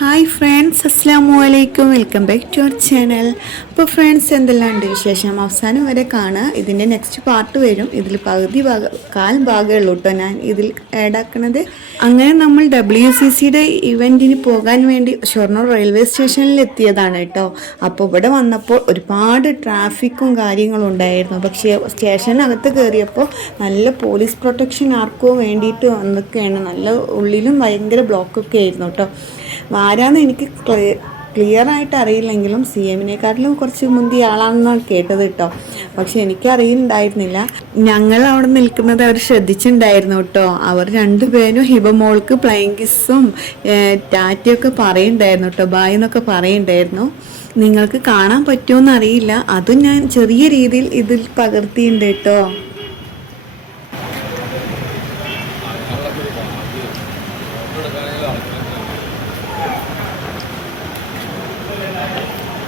Hi friends, അസ്സാമു അലൈക്കും. Welcome back to our channel. അപ്പോൾ ഫ്രണ്ട്സ്, എന്തെല്ലാം ഉണ്ട് വിശേഷം? അവസാനം വരെ കാണുക. ഇതിൻ്റെ നെക്സ്റ്റ് പാർട്ട് വരും. ഇതിൽ കാൽ ഭാഗമേ ഉള്ളൂ കേട്ടോ ഞാൻ ഇതിൽ ആഡാക്കണത്. അങ്ങനെ നമ്മൾ WCCയുടെ ഇവൻറ്റിന് പോകാൻ വേണ്ടി ഷൊർണൂർ റെയിൽവേ സ്റ്റേഷനിൽ എത്തിയതാണ് കേട്ടോ. അപ്പോൾ ഇവിടെ വന്നപ്പോൾ ഒരുപാട് ട്രാഫിക്കും കാര്യങ്ങളും ഉണ്ടായിരുന്നു. പക്ഷേ സ്റ്റേഷനകത്ത് കയറിയപ്പോൾ നല്ല പോലീസ് പ്രൊട്ടക്ഷൻ ആർക്കോ വേണ്ടിയിട്ട് വന്നൊക്കെയാണ്. നല്ല ഉള്ളിലും ഭയങ്കര ബ്ലോക്കൊക്കെ ആയിരുന്നു കേട്ടോ. ആരാന്ന് എനിക്ക് ക്ലിയറായിട്ട് അറിയില്ലെങ്കിലും CMനെക്കാട്ടിലും കുറച്ച് മുന്തിയ ആളാണെന്നാണ് കേട്ടത് കേട്ടോ. പക്ഷെ എനിക്കറിയുന്നുണ്ടായിരുന്നില്ല. ഞങ്ങൾ അവിടെ നിൽക്കുന്നത് അവർ ശ്രദ്ധിച്ചിട്ടുണ്ടായിരുന്നു കേട്ടോ. അവർ രണ്ടുപേരും ഹിബമോൾക്ക് ഫ്ലൈയിങ് കിസ്സും ടാറ്റയൊക്കെ പറയുന്നുണ്ടായിരുന്നു കേട്ടോ. ബായ് എന്നൊക്കെ പറയുന്നുണ്ടായിരുന്നു. നിങ്ങൾക്ക് കാണാൻ പറ്റുമോയെന്ന് അറിയില്ല. അതും ഞാൻ ചെറിയ രീതിയിൽ ഇതിൽ പകർത്തിയിട്ടുണ്ട് കേട്ടോ.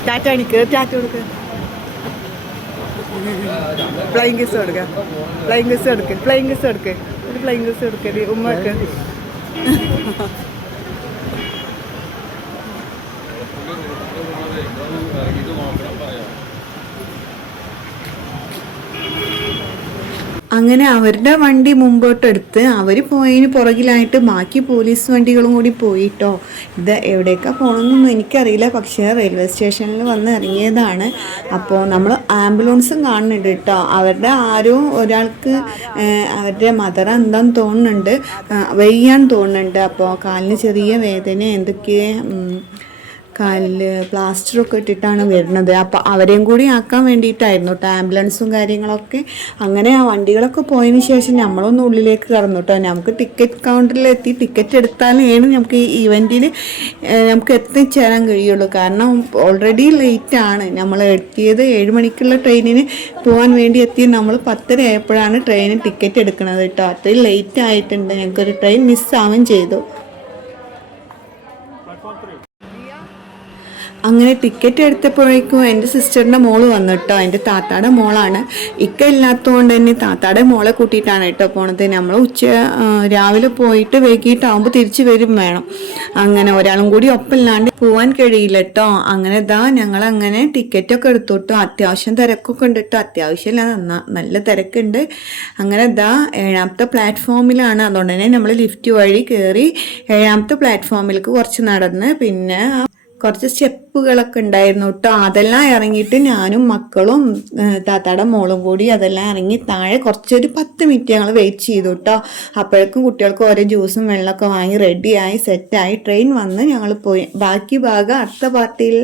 ടാറ്റ എനിക്ക് ടാറ്റ കൊടുക്കുക, ഫ്ലൈയിങ് കിസ് കൊടുക്കുക, ഫ്ലൈയിങ് കിസ് കൊടുക്കുക, ഫ്ലൈയിങ് കിസ് കൊടുക്കുക, ഒരു ഫ്ലൈയിങ് കിസ് കൊടുക്കുക ഉമ്മക്ക്. അങ്ങനെ അവരുടെ വണ്ടി മുമ്പോട്ടെടുത്ത് അവർ പോയതിന് പുറകിലായിട്ട് ബാക്കി പോലീസ് വണ്ടികളും കൂടി പോയിട്ടോ. ഇത് എവിടേക്കാണ് പോകണമെന്നൊന്നും എനിക്കറിയില്ല. പക്ഷേ റെയിൽവേ സ്റ്റേഷനിൽ വന്ന് ഇറങ്ങിയതാണ്. അപ്പോൾ നമ്മൾ ആംബുലൻസും കാണുന്നുണ്ട് കേട്ടോ. അവരുടെ ആരോ ഒരാൾക്ക് അവരുടെ മദർ എന്താന്ന് തോന്നുന്നുണ്ട്, വയ്യാൻ തോന്നുന്നുണ്ട്. അപ്പോൾ കാലിന് ചെറിയ വേദന എന്തൊക്കെ, കാലിൽ പ്ലാസ്റ്ററൊക്കെ ഇട്ടിട്ടാണ് വരുന്നത്. അപ്പോൾ അവരെയും കൂടി ആക്കാൻ വേണ്ടിയിട്ടായിരുന്നു കേട്ടോ ആംബുലൻസും കാര്യങ്ങളൊക്കെ. അങ്ങനെ ആ വണ്ടികളൊക്കെ പോയതിന് ശേഷം നമ്മളൊന്ന് ഉള്ളിലേക്ക് കടന്നു കേട്ടോ. നമുക്ക് ടിക്കറ്റ് കൗണ്ടറിലെത്തി ടിക്കറ്റ് എടുത്താലാണ് നമുക്ക് ഈ ഇവൻറ്റിൽ നമുക്ക് എത്തിച്ചേരാൻ കഴിയുള്ളൂ. കാരണം ഓൾറെഡി ലേറ്റാണ്. നമ്മൾ എത്തിയത് 7 മണിക്കുള്ള ട്രെയിനിന് പോകാൻ വേണ്ടി എത്തി. നമ്മൾ 10:30 ആയപ്പോഴാണ് ട്രെയിനിന് ടിക്കറ്റ് എടുക്കുന്നത് കേട്ടോ. അത്രയും ലേറ്റ് ആയിട്ടുണ്ട്. ഞങ്ങൾക്കൊരു ട്രെയിൻ മിസ്സാവുകയും ചെയ്തു. അങ്ങനെ ടിക്കറ്റ് എടുത്തപ്പോഴേക്കും എൻ്റെ സിസ്റ്ററിൻ്റെ മോള് വന്നു കേട്ടോ. എൻ്റെ താത്താടെ മോളാണ്. ഇക്ക ഇല്ലാത്തതുകൊണ്ട് തന്നെ താത്താടെ മോളെ കൂട്ടിയിട്ടാണ് കേട്ടോ പോണത്. നമ്മൾ രാവിലെ പോയിട്ട് വൈകിട്ടാകുമ്പോൾ തിരിച്ചു വരും വേണം. അങ്ങനെ ഒരാളും കൂടി ഒപ്പമില്ലാണ്ട് പോകാൻ കഴിയില്ല കേട്ടോ. അങ്ങനെ ഞങ്ങളങ്ങനെ ടിക്കറ്റൊക്കെ എടുത്തു കേട്ടോ. അത്യാവശ്യം തിരക്കൊക്കെ ഉണ്ട് കേട്ടോ. അത്യാവശ്യമില്ല, നല്ല തിരക്കുണ്ട്. അങ്ങനെ 7ാമത്തെ പ്ലാറ്റ്ഫോമിലാണ്. അതുകൊണ്ട് തന്നെ നമ്മൾ ലിഫ്റ്റ് വഴി കയറി 7ാമത്തെ പ്ലാറ്റ്ഫോമിലേക്ക് കുറച്ച് നടന്ന് പിന്നെ കുറച്ച് സ്റ്റെപ്പുകളൊക്കെ ഉണ്ടായിരുന്നു കേട്ടോ. അതെല്ലാം ഇറങ്ങിയിട്ട് ഞാനും മക്കളും താത്താടെ മോളും കൂടി അതെല്ലാം ഇറങ്ങി താഴെ കുറച്ചൊരു 10 മിനിറ്റ് ഞങ്ങൾ വെയിറ്റ് ചെയ്തു കേട്ടോ. അപ്പോഴേക്കും കുട്ടികൾക്ക് ഓരോ ജ്യൂസും വെള്ളമൊക്കെ വാങ്ങി റെഡിയായി സെറ്റായി ട്രെയിൻ വന്ന് ഞങ്ങൾ പോയി. ബാക്കി ഭാഗം അടുത്ത പാർട്ടിയിൽ